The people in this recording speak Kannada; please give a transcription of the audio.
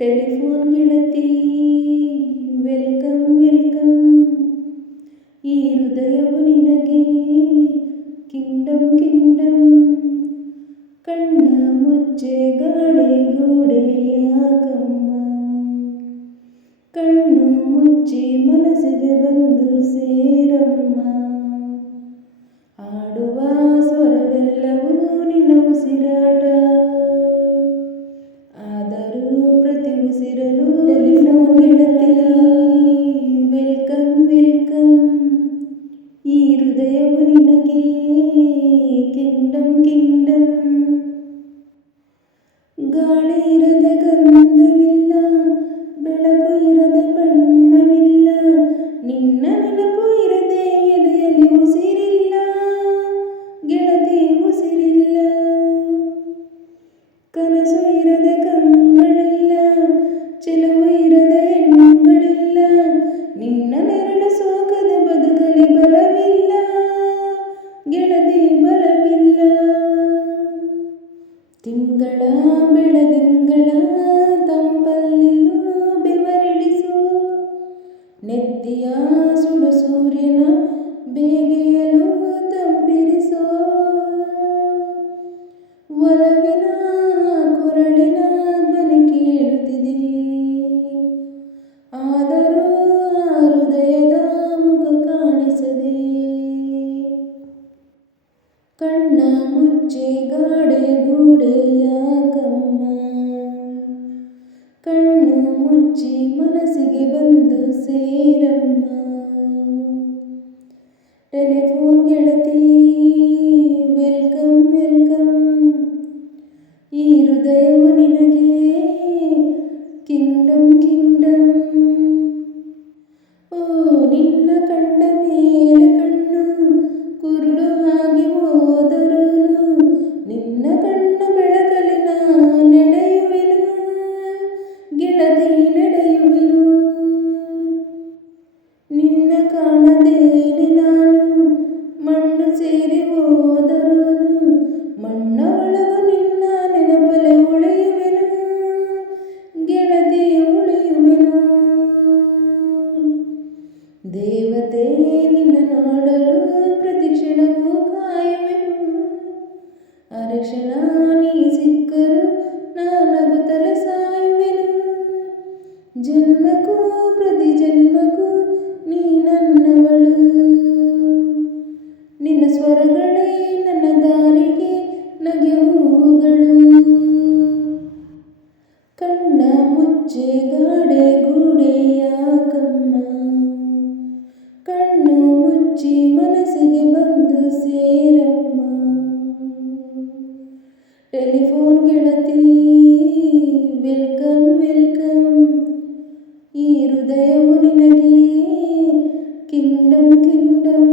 ಟೆಲಿಫೋನ್ ಗೆಳತಿ ವೆಲ್ಕಮ್ ವೆಲ್ಕಮ್ ಈ ಹೃದಯವು ನಿನಗೆ ಕಿಂಡಮ್ ಕಿಂಡಮ್ ಕಣ್ಣ ಮುಚ್ಚೆ ಗಾಡೆ ಗೋಡೆ ಯಾಕಮ್ಮ ಕಣ್ಣು ಮುಚ್ಚಿ ಮನಸ್ಸಿಗೆ ಬಂದು ಸೇರಮ್ಮ ಆಡುವ ಸ್ವರವೆಲ್ಲವೂ ನಿನ್ನ ಉಸಿರಾಟ ಉಸಿರಲು ಟೆಲಿಫೋನ್ ಗೆಳತಿ ವೆಲ್ಕಮ್ ವೆಲ್ಕಮ್ ಈ ಹೃದಯವು ನಿನಗೆ ಕಿಂಗ್ಡಮ್ ಕಿಂಗ್ಡಮ್ ಗಾಳಿ ಇರದೆ ಗಂಧವಿಲ್ಲ ಬೆಳಕು ಇರದೆ ಬಣ್ಣವಿಲ್ಲ ನಿನ್ನ ನೆನಪು ಇರದೆ ಎದೆಯಲ್ಲಿ ಉಸಿರಿಲ್ಲ ಗೆಳತಿ ಉಸಿರಿಲ್ಲ ಕನಸು ಇರದೆ ಬೆಳದಿಂಗಳ ತಂಪಲ್ಲಿಯೂ ಬೆವರಿಳಿಸು. ನೆತ್ತಿಯ ಸುಡು ಸೂರ್ಯನ ಬೇಗೆಯಲು ತಂಪಿರಿಸೋ. ಒಲವಿನ ಕಣ್ಣ ಮುಚ್ಚಿ ಗಾಡೆ ಗೂಡೆ ಯಾಕಮ್ಮ ಕಣ್ಣು ಮುಚ್ಚಿ ಮನಸ್ಸಿಗೆ ಬಂದು ಸೇರಮ್ಮ ಟೆಲಿಫೋನ್ ಗೆಳತಿ ವೆಲ್ಕಮ್ ವೆಲ್ಕಮ್ ಈ ಹೃದಯವು ನಿನಗೆ ಕಿಂಡಮ್ ಕಿಂಡಮ್ ಓ ನಿನ್ನ ಕಂಡ ಕಾಣದೇನೆ ನಾನು ಮಣ್ಣು ಸೇರಿ ಹೋದರುನು ಮಣ್ಣ ಒಳಗು ನಿನ್ನ ನೆನಪಲೆ ಉಳಿಯುವೆನು ಗೆಳತಿ ಉಳಿಯುವೆನು ದೇವತೆ ನಿನ್ನ ನೋಡಲು ಪ್ರತಿ ಕ್ಷಣವೂ ಕಾಯುವೆನು ಅರಕ್ಷಣ ನೀ ಸಿಕ್ಕರು ನಾನಗುತ್ತಲೆ ಸಾಯುವೆನು ಜನ್ಮಕ್ಕೂ ಪ್ರತಿ ಜನ್ಮಕ್ಕೂ ನೀ ನನ್ನವಳು. ನಿನ್ನ ಸ್ವರಗಳೇ ನನ್ನ ದಾರಿಗೆ ನಗೆ ಹೂಗಳು ಕಣ್ಣ ಮುಚ್ಚೆ ಗಾಡೆ ಗೂಡೆ ಯಾಕಮ್ಮ. ಕಣ್ಣು ಮುಚ್ಚಿ ಮನಸ್ಸಿಗೆ ಬಂದು ಸೇರಮ್ಮ. ಟೆಲಿಫೋನ್ ಗೆಳತಿ. kingdom, kingdom.